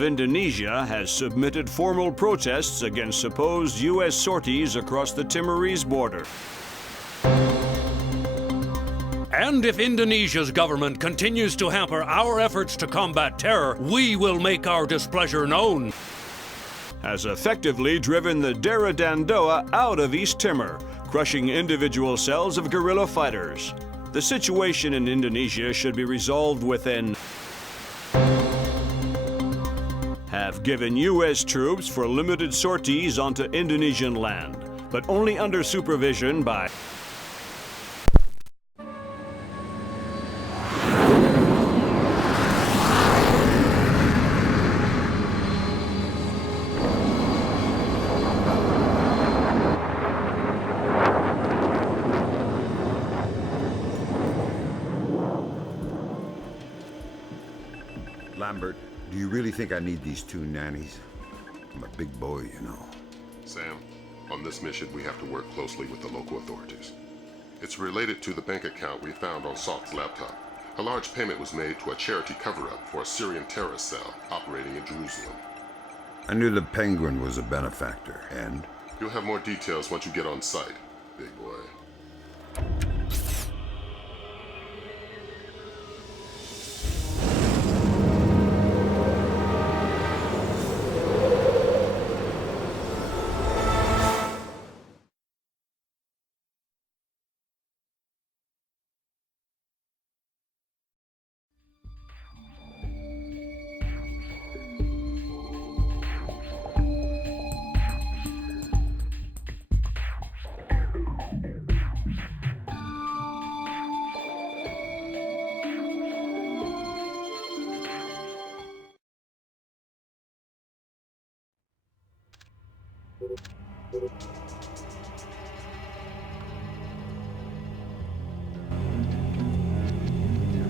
of Indonesia has submitted formal protests against supposed U.S. sorties across the Timorese border. And if Indonesia's government continues to hamper our efforts to combat terror, we will make our displeasure known. Has effectively driven the Dera Dandoa out of East Timor, crushing individual cells of guerrilla fighters. The situation in Indonesia should be resolved within. Have given U.S. troops for limited sorties onto Indonesian land, but only under supervision by. Lambert, do you really think I need these 2 nannies? I'm a big boy, you know. Sam, on this mission we have to work closely with the local authorities. It's related to the bank account we found on Salt's laptop. A large payment was made to a charity cover-up for a Syrian terrorist cell operating in Jerusalem. I knew the Penguin was a benefactor, and? You'll have more details once you get on site, big boy.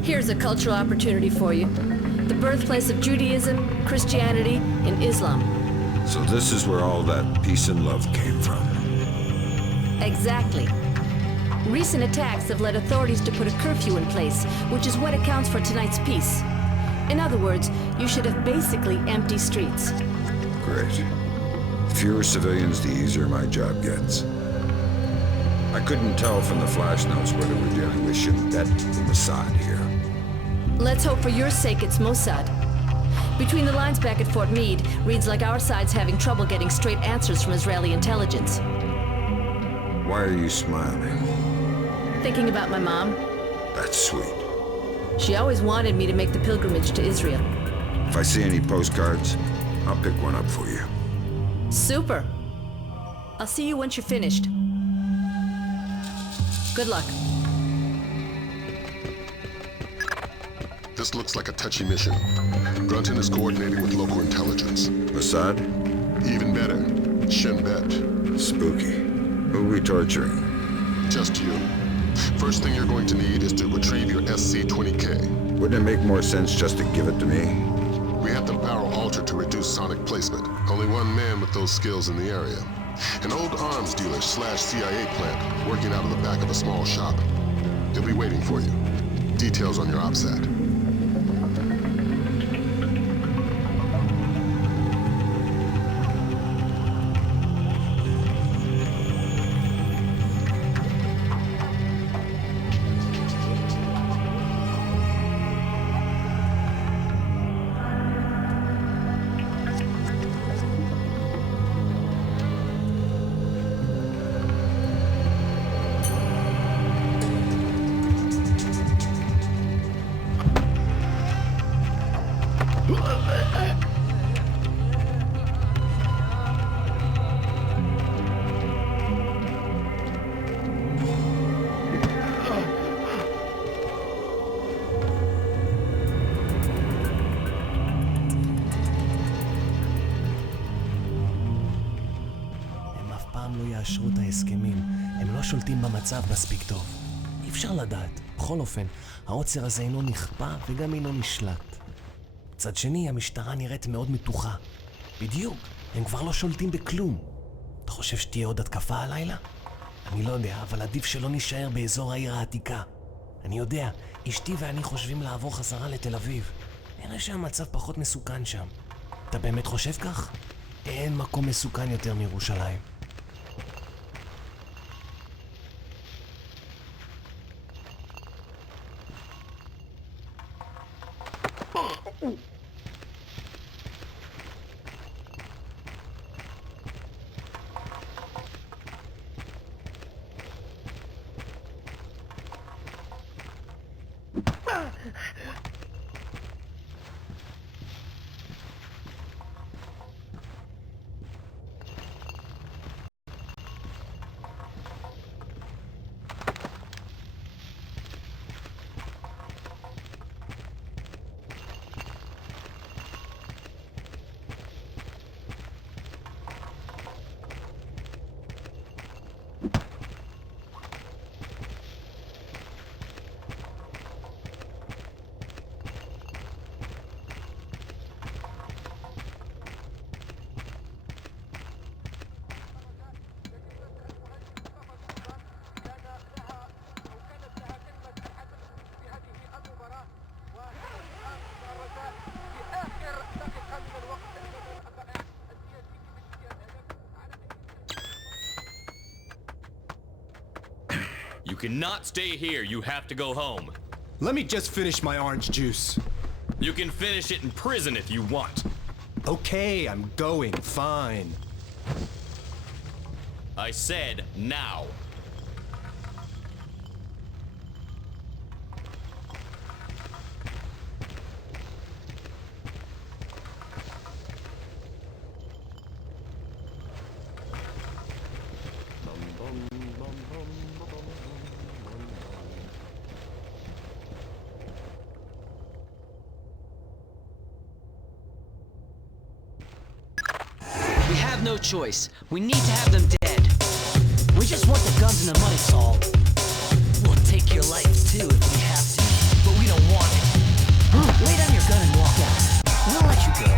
Here's a cultural opportunity for you. The birthplace of Judaism, Christianity, and Islam. So this is where all that peace and love came from. Exactly. Recent attacks have led authorities to put a curfew in place, which is what accounts for tonight's peace. In other words, you should have basically empty streets. Great. The fewer civilians, the easier my job gets. I couldn't tell from the flash notes whether we're dealing with Shinbet or Mossad here. Let's hope for your sake it's Mossad. Between the lines back at Fort Meade, reads like our side's having trouble getting straight answers from Israeli intelligence. Why are you smiling? Thinking about my mom. That's sweet. She always wanted me to make the pilgrimage to Israel. If I see any postcards, I'll pick one up for you. Super. I'll see you once you're finished. Good luck. This looks like a touchy mission. Brunton is coordinating with local intelligence. Mossad? Even better, Shin Bet. Spooky. Who are we torturing? Just you. First thing you're going to need is to retrieve your SC-20K. Wouldn't it make more sense just to give it to me? We have the barrel altered to reduce sonic placement. Only one man with those skills in the area. An old arms dealer / CIA plant working out of the back of a small shop. He'll be waiting for you. Details on your OPSAT. יאשרו את ההסכמים. הם לא שולטים במצב מספיק טוב. אי אפשר לדעת. בכל אופן, העוצר הזה אינו נכפה וגם אינו נשלט. מצד שני, המשטרה נראית מאוד מתוחה. בדיוק, הם כבר לא שולטים בכלום. אתה חושב שתהיה עוד התקפה הלילה? אני לא יודע, אבל עדיף שלא נשאר באזור העיר העתיקה. אני יודע, אשתי ואני חושבים לעבור חזרה לתל אביב. נראה שהמצב פחות מסוכן שם. אתה באמת חושב כך? אין מקום מסוכן יותר מירושלים. You cannot stay here. You have to go home. Let me just finish my orange juice. You can finish it in prison if you want. Okay, I'm going. Fine. I said now. We have no choice. We need to have them dead. We just want the guns and the money, Saul. We'll take your life too if we have to, but we don't want it. Lay down your gun and walk out. We'll let you go.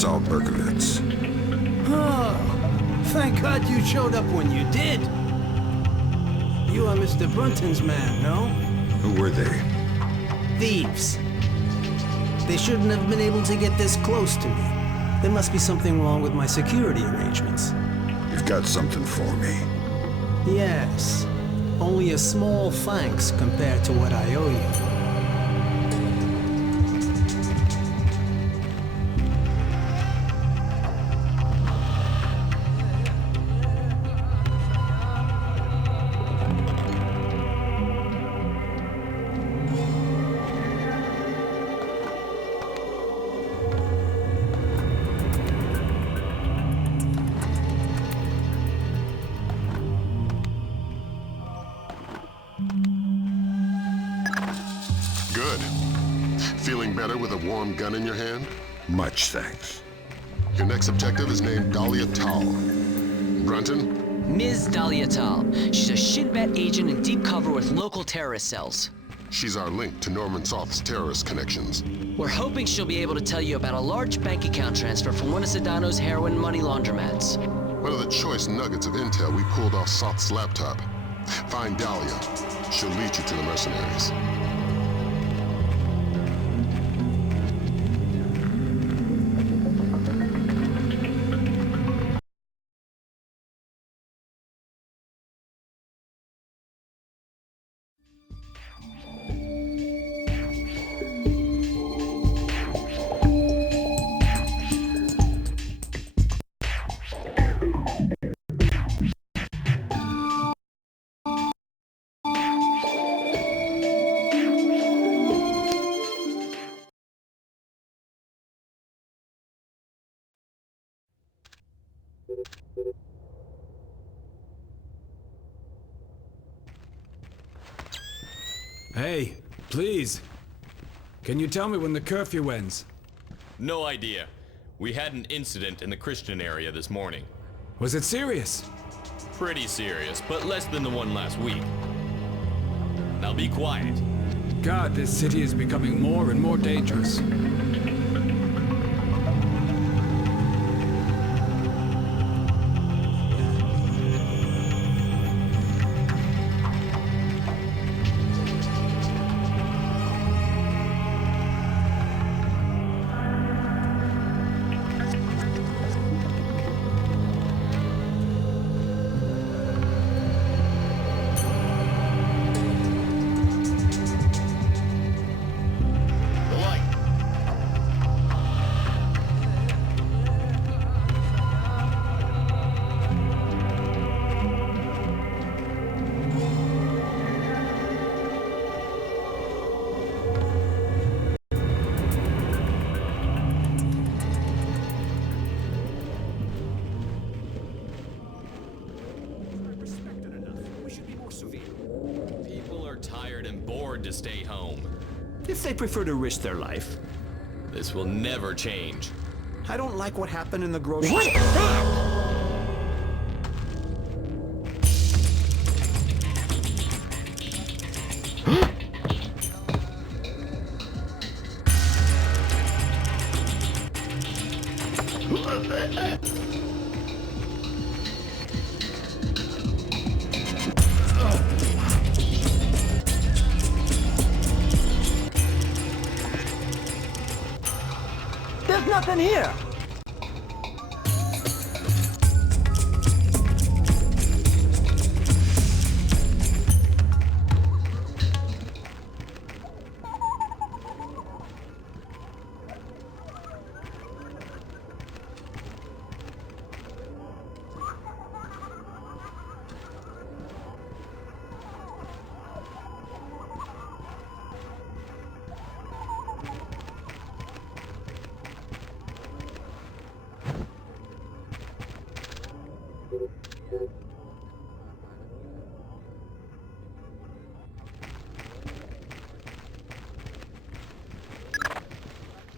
Saul Berkovitz. Oh, thank God you showed up when you did. You are Mr. Brunton's man, no? Who were they? Thieves. They shouldn't have been able to get this close to me. There must be something wrong with my security arrangements. You've got something for me. Yes. Only a small thanks compared to what I owe you. Good. Feeling better with a warm gun in your hand? Much thanks. Your next objective is named Dahlia Tal. Brunton? Ms. Dahlia Tal. She's a Shin Bet agent in deep cover with local terrorist cells. She's our link to Norman Soth's terrorist connections. We're hoping she'll be able to tell you about a large bank account transfer from one of Sedano's heroin money laundromats. One of the choice nuggets of intel we pulled off Soth's laptop. Find Dahlia. She'll lead you to the mercenaries. Hey, please. Can you tell me when the curfew ends? No idea. We had an incident in the Christian area this morning. Was it serious? Pretty serious, but less than the one last week. Now be quiet. God, this city is becoming more and more dangerous. People are tired and bored to stay home. If they prefer to risk their life. This will never change. I don't like what happened in the grocery store. There's nothing here!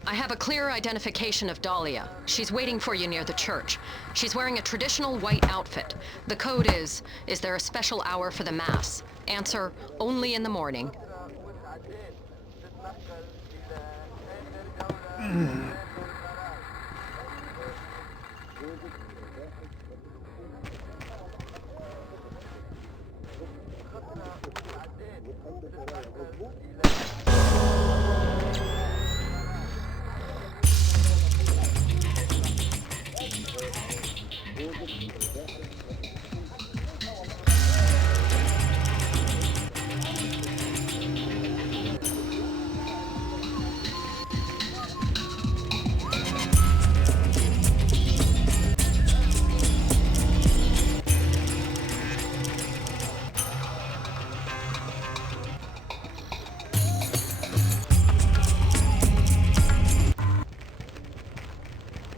I have a clear identification of Dahlia. She's waiting for you near the church. She's wearing a traditional white outfit. The code is there a special hour for the Mass? Answer, only in the morning.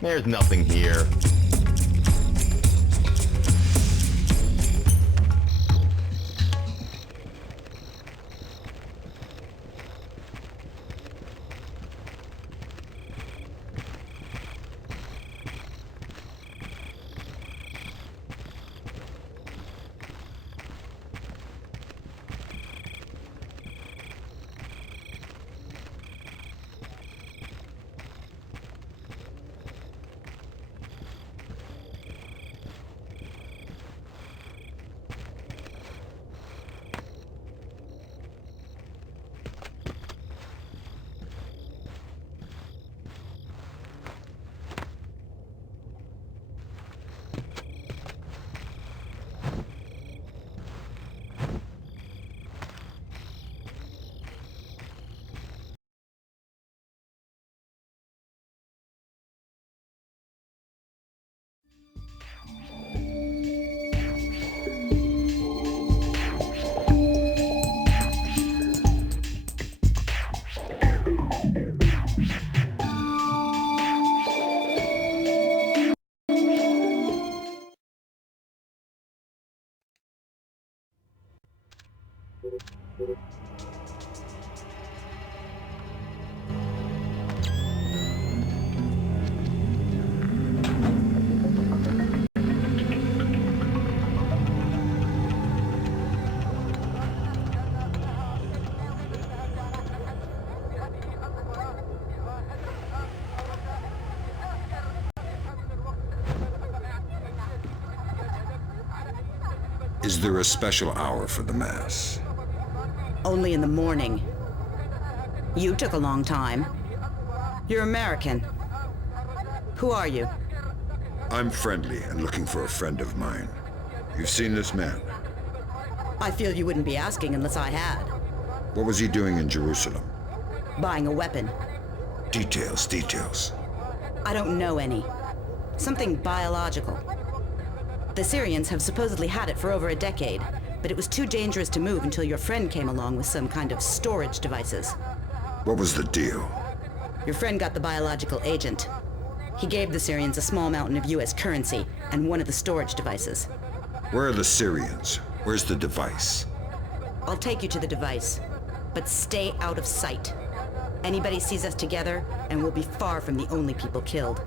There's nothing here. Is there a special hour for the Mass? Only in the morning. You took a long time. You're American. Who are you? I'm friendly and looking for a friend of mine. You've seen this man? I feel you wouldn't be asking unless I had. What was he doing in Jerusalem? Buying a weapon. Details. I don't know any. Something biological. The Syrians have supposedly had it for over a decade, but it was too dangerous to move until your friend came along with some kind of storage devices. What was the deal? Your friend got the biological agent. He gave the Syrians a small mountain of US currency and one of the storage devices. Where are the Syrians? Where's the device? I'll take you to the device, but stay out of sight. Anybody sees us together, and we'll be far from the only people killed.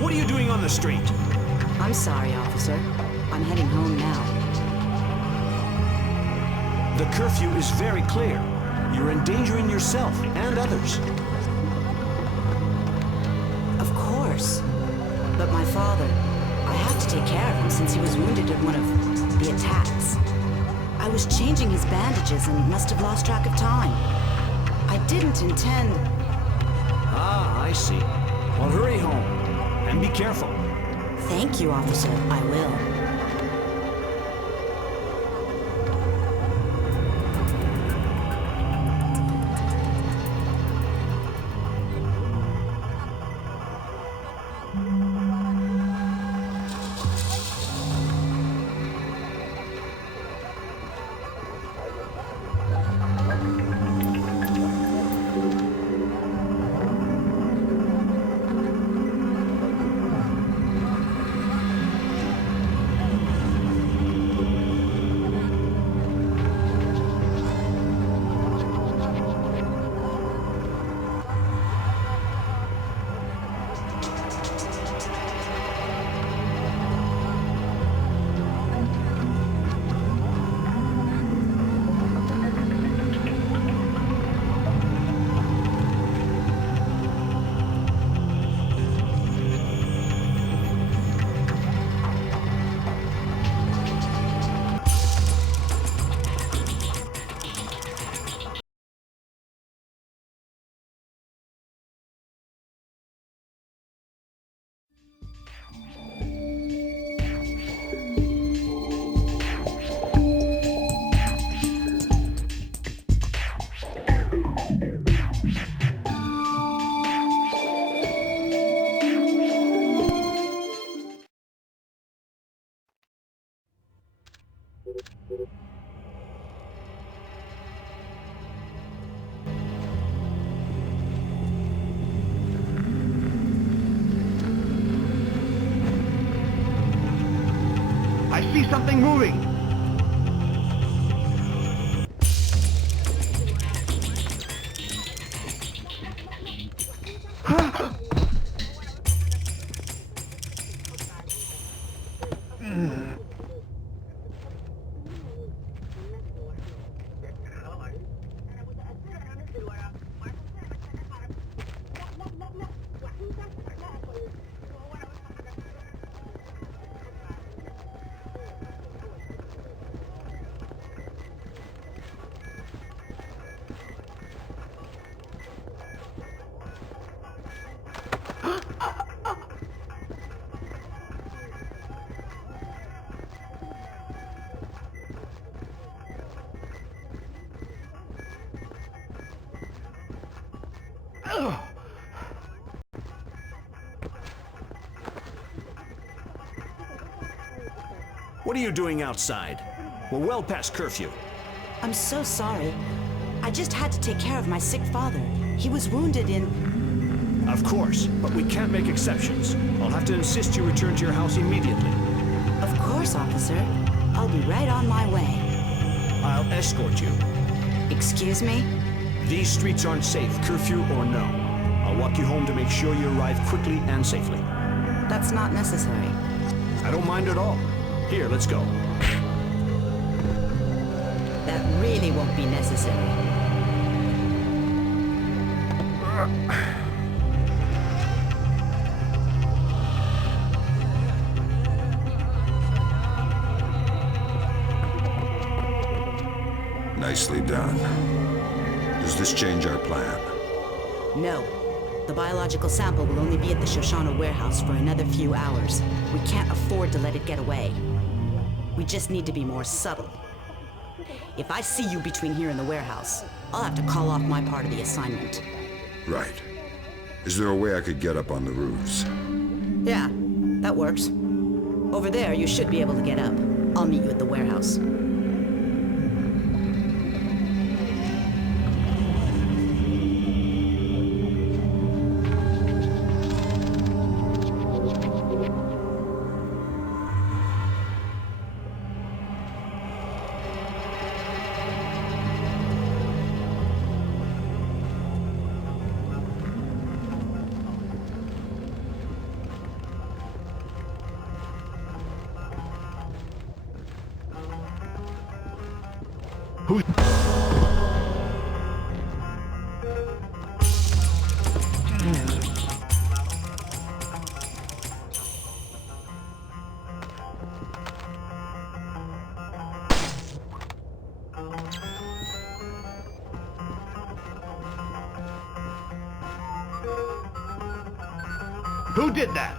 What are you doing on the street? I'm sorry, officer. I'm heading home now. The curfew is very clear. You're endangering yourself and others. Of course. But my father, I have to take care of him since he was wounded in one of the attacks. I was changing his bandages and must have lost track of time. I didn't intend... Ah, I see. Well, hurry home. And be careful. Thank you, officer. I will. I see something moving! What are you doing outside? We're well past curfew. I'm so sorry. I just had to take care of my sick father. He was wounded in... Of course, but we can't make exceptions. I'll have to insist you return to your house immediately. Of course, officer. I'll be right on my way. I'll escort you. Excuse me? These streets aren't safe, curfew or no. I'll walk you home to make sure you arrive quickly and safely. That's not necessary. I don't mind at all. Here, let's go. That really won't be necessary. Nicely done. Does this change our plan? No. The biological sample will only be at the Shoshana warehouse for another few hours. We can't afford to let it get away. We just need to be more subtle. If I see you between here and the warehouse, I'll have to call off my part of the assignment. Right. Is there a way I could get up on the roofs? Yeah, that works. Over there, you should be able to get up. I'll meet you at the warehouse. Who did that?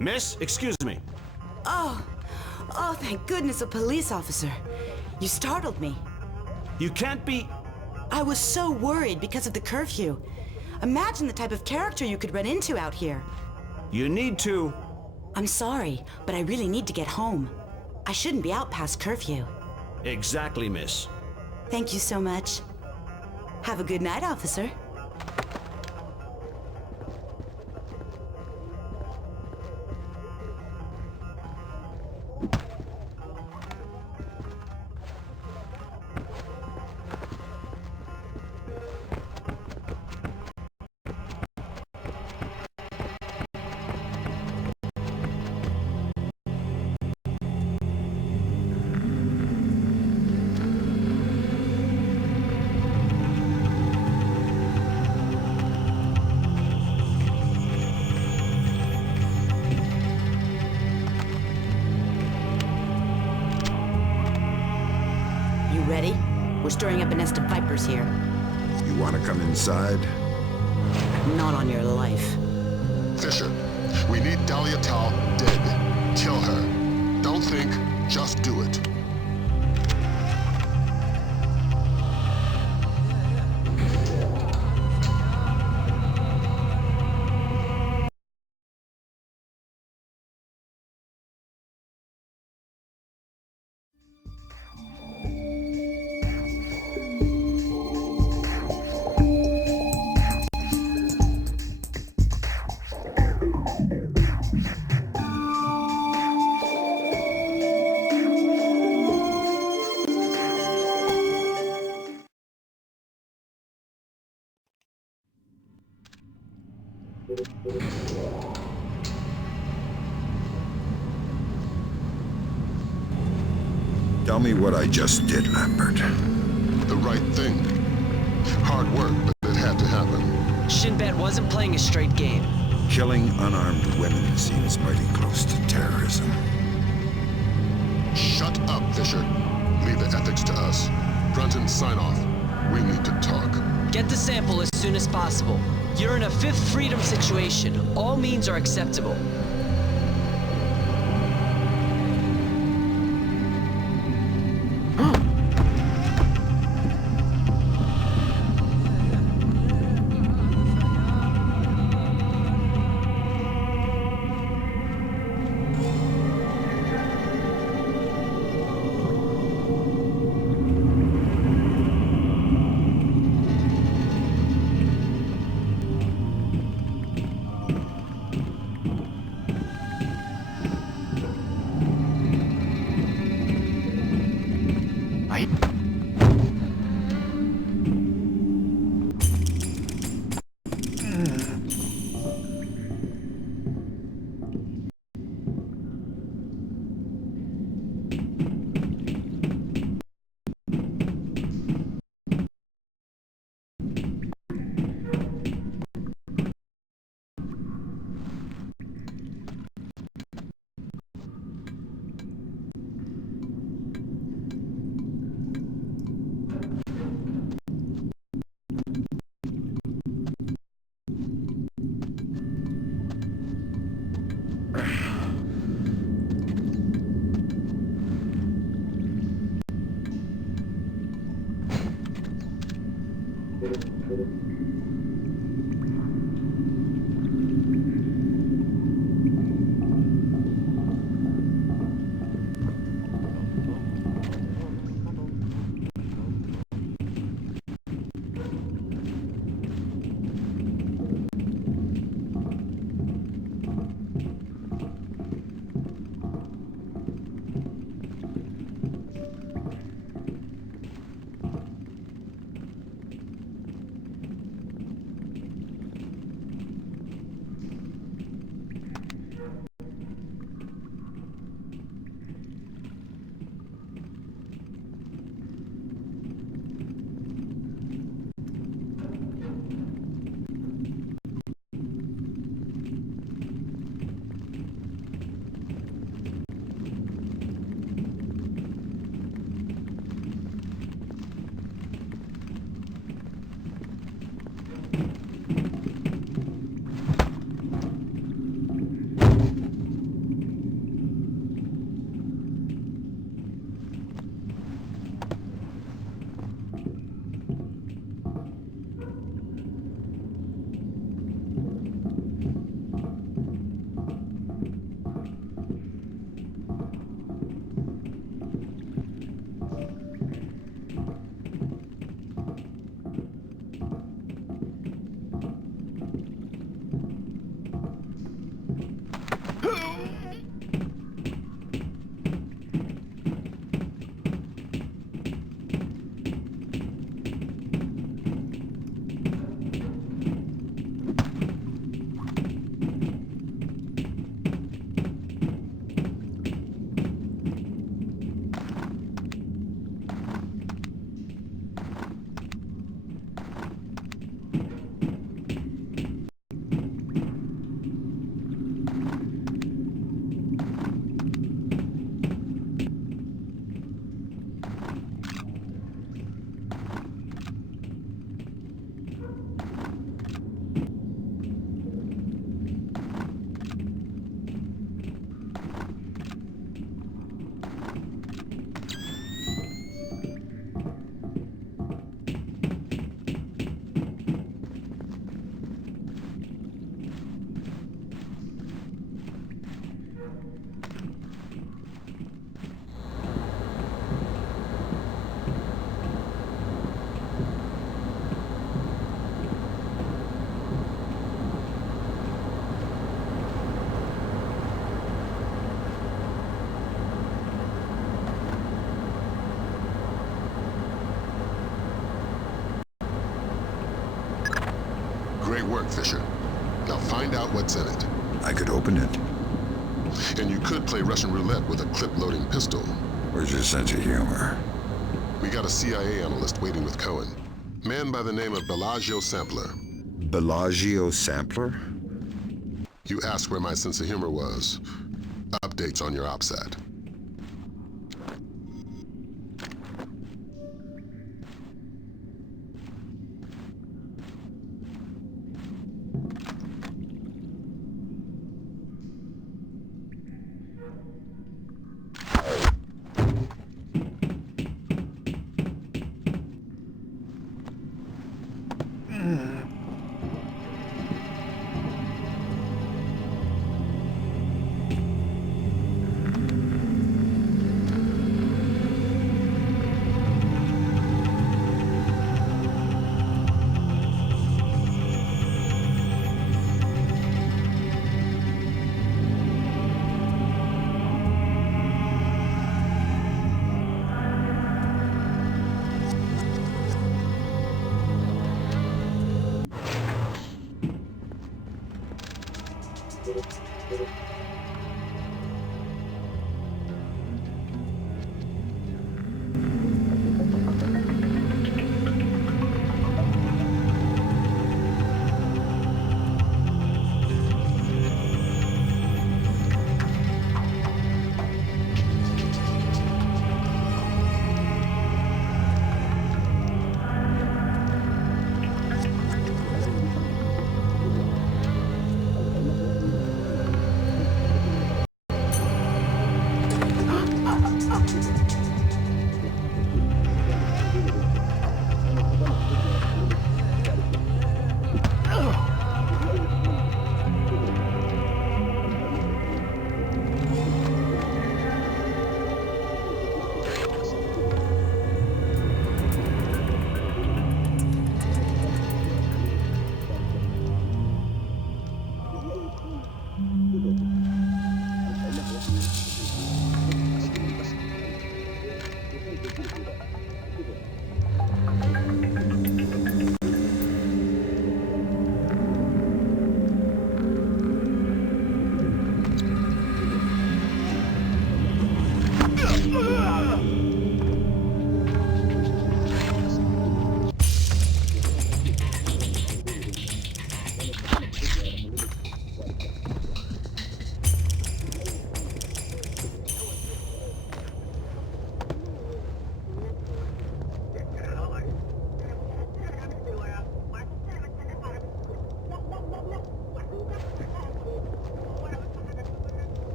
Miss, excuse me. Oh, thank goodness, a police officer. You startled me. You can't be... I was so worried because of the curfew. Imagine the type of character you could run into out here. You need to... I'm sorry, but I really need to get home. I shouldn't be out past curfew. Exactly, miss. Thank you so much. Have a good night, officer. ready? We're stirring up a nest of vipers here. You want to come inside? Not on your life. Fisher, we need Dahlia Tal dead. Kill her. Don't think, just do it. Tell me what I just did, Lambert. The right thing. Hard work, but it had to happen. Shinbet wasn't playing a straight game. Killing unarmed women seems mighty close to terrorism. Shut up, Fisher. Leave the ethics to us. Brunton, sign off. We need to talk. Get the sample as soon as possible. You're in a fifth freedom situation. All means are acceptable. work, Fisher. Now find out what's in it. I could open it. And you could play Russian roulette with a clip-loading pistol. Where's your sense of humor? We got a CIA analyst waiting with Cohen. Man by the name of Bellagio Sampler. Bellagio Sampler? You asked where my sense of humor was. Updates on your OPSAT.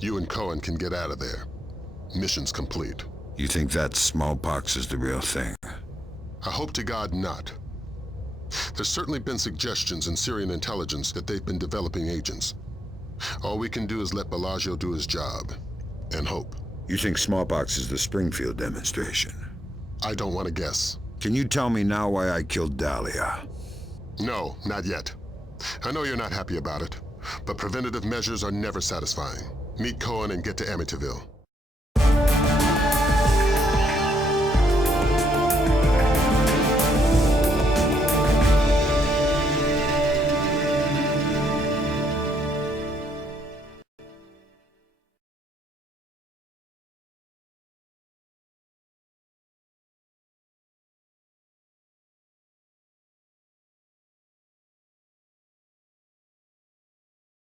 You and Cohen can get out of there. Mission's complete. You think that smallpox is the real thing? I hope to God not. There's certainly been suggestions in Syrian intelligence that they've been developing agents. All we can do is let Bellagio do his job. And hope. You think smallpox is the Springfield demonstration? I don't want to guess. Can you tell me now why I killed Dahlia? No, not yet. I know you're not happy about it, but preventative measures are never satisfying. Meet Cohen and get to Amityville.